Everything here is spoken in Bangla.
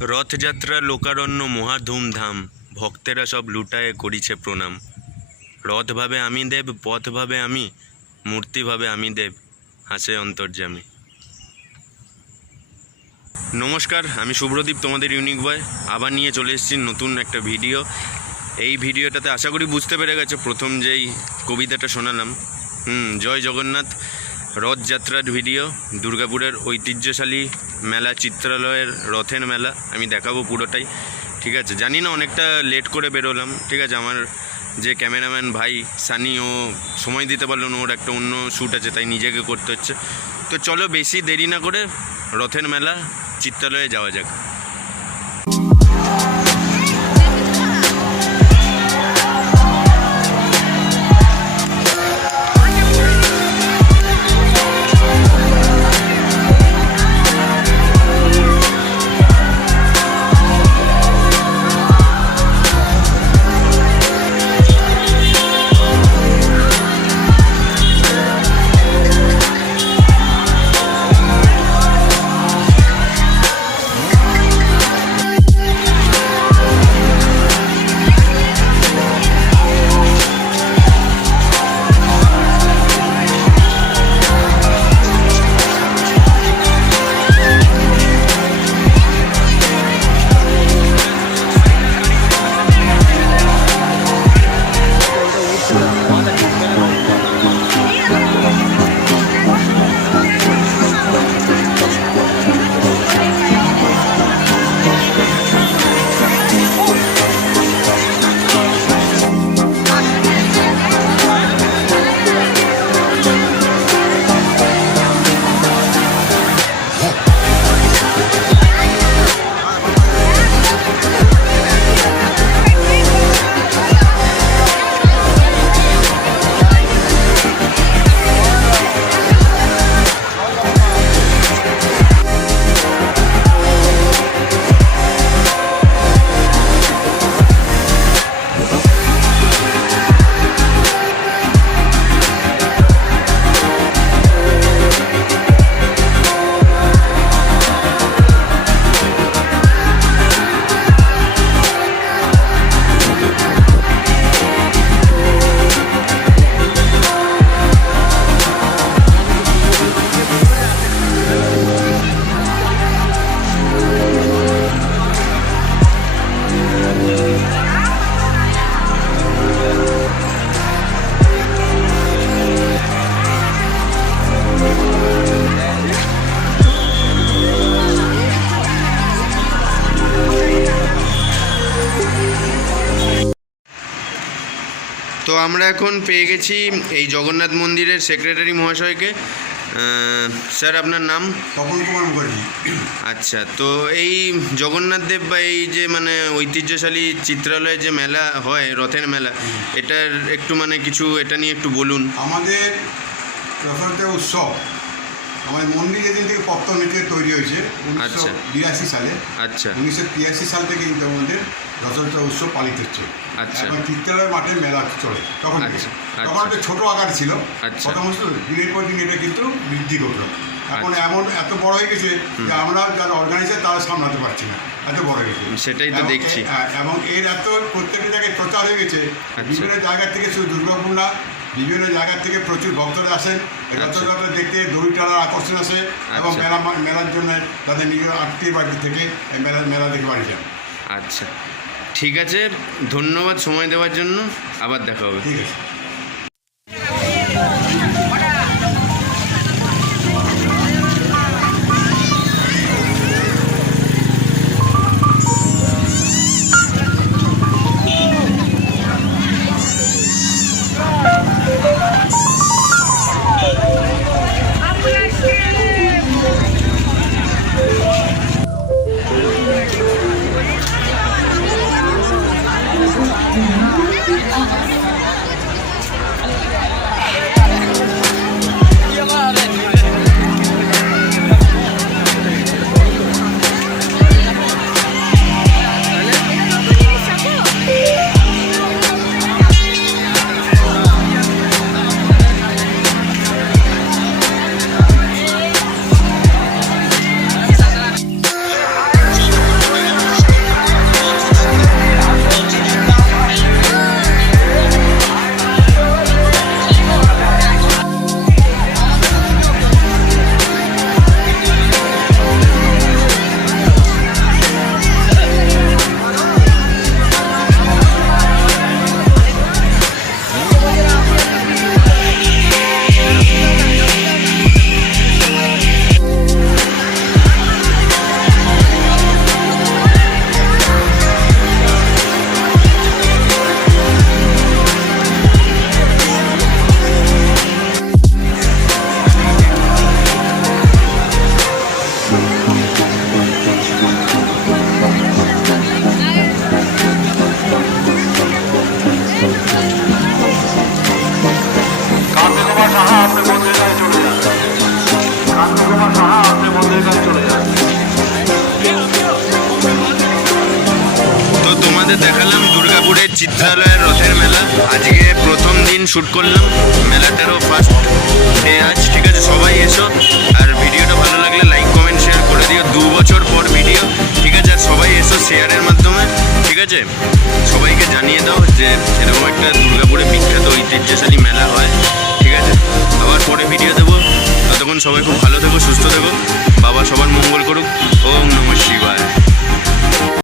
রথযাত্রা লোকারণ্য মহা ধুমধাম। ভক্তেরা সব লুটায়ে করিছে প্রণাম। রথ ভাবে আমি দেব, পথ ভাবে আমি, মূর্তি ভাবে আমি দেব, হাসে অন্তর্যামী। নমস্কার, আমি শুভ্রদীপ তোমাদের ইউনিক বয়। আবার নিয়ে চলে এসেছি নতুন একটা ভিডিও। এই ভিডিওটাতে আশা করি বুঝতে পেরে গেছো, প্রথম যেই কবিতাটা শোনালাম। হুম, জয় জগন্নাথ। রথযাত্রার ভিডিও দুর্গাপুরের ঐতিহ্যশালী মেলা, চিত্রালয়ের রথের মেলা, আমি দেখাবো পুরোটাই, ঠিক আছে? জানি না অনেকটা লেট করে বেরোলাম, ঠিক আছে? আমার যে ক্যামেরাম্যান ভাই, সানি, ও সময় দিতে পারল না, ওর একটা অন্য শ্যুট আছে, তাই নিজেকে করতে হচ্ছে। তো চলো বেশি দেরি না করে রথের মেলা, চিত্রালয়ে যাওয়া যাক। তো আমরা এখন পেয়ে গেছি এই জগন্নাথ মন্দিরের সেক্রেটারি মহাশয়কে। স্যার আপনার নাম? তপন কুমার মুখার্জি। আচ্ছা তো এই জগন্নাথ দেব বা এই যে মানে ঐতিহ্যশালী চিত্রালয়ে যে মেলা হয় রথের মেলা এটার একটু মানে কিছু এটা নিয়ে একটু বলুন। আমাদের উৎসব আমাদের মন্দির যেদিন থেকে পত্তন নীতি তৈরি হয়েছে উনিশশো আচ্ছা। বিরাশি সালে আচ্ছা উনিশশো তিরাশি সাল থেকে কিন্তু আমাদের রথযাত্রা উৎসব পালিত হচ্ছে আচ্ছা। এখন চিত্রালয় মাঠে মেলা চলে তখন। আচ্ছা, তখন। একটা ছোট আকার ছিল। প্রথম দিনের পর দিন এটা কিন্তু বৃদ্ধি করল এখন। এমন এত বড় হয়ে গেছে যে আমরা যারা অর্গানাইজার তারা সামলাতে পারছি না এত বড় হয়ে গেছে সেটাই তো দেখছি। হ্যাঁ, এবং এর এত প্রত্যেকটা জায়গায় প্রচার হয়ে গেছে। বিভিন্ন জায়গা থেকে শুধু দুর্গাপুর না বিভিন্ন জায়গা থেকে প্রচুর ভক্তরা আসেন। রথযাত্রা দেখতে দড়ি টানার আকর্ষণ আসে এবং আচ্ছা। মেলা মেলার জন্য তাদের নিজের আত্মীয় বাড়ি থেকে মেলা মেলা দেখে বাড়ি যান। আচ্ছা। ঠিক আছে ধন্যবাদ সময় দেওয়ার জন্য। আবার দেখা হবে। ঠিক আছে। দেখালাম দুর্গাপুরের চিত্রালয়ের রথের মেলা। আজকে প্রথম দিন শ্যুট করলাম। মেলাটারও ফার্স্ট ডে আজ ঠিক আছে, সবাই এসো। আর ভিডিওটা ভালো লাগলে লাইক কমেন্ট শেয়ার করে দিও। দু বছর পর ভিডিও ঠিক আছে, আর সবাই এসো শেয়ারের মাধ্যমে। ঠিক আছে? সবাইকে জানিয়ে দাও যে এরকম একটা দুর্গাপুরে বিখ্যাত ঐতিহ্যশালী মেলা হয়। ঠিক আছে? আবার পরে ভিডিও দেবো। ততক্ষণ সবাই খুব ভালো থেকো, সুস্থ থেকো। বাবা সবার মঙ্গল করুক। ওম নম শিবায়।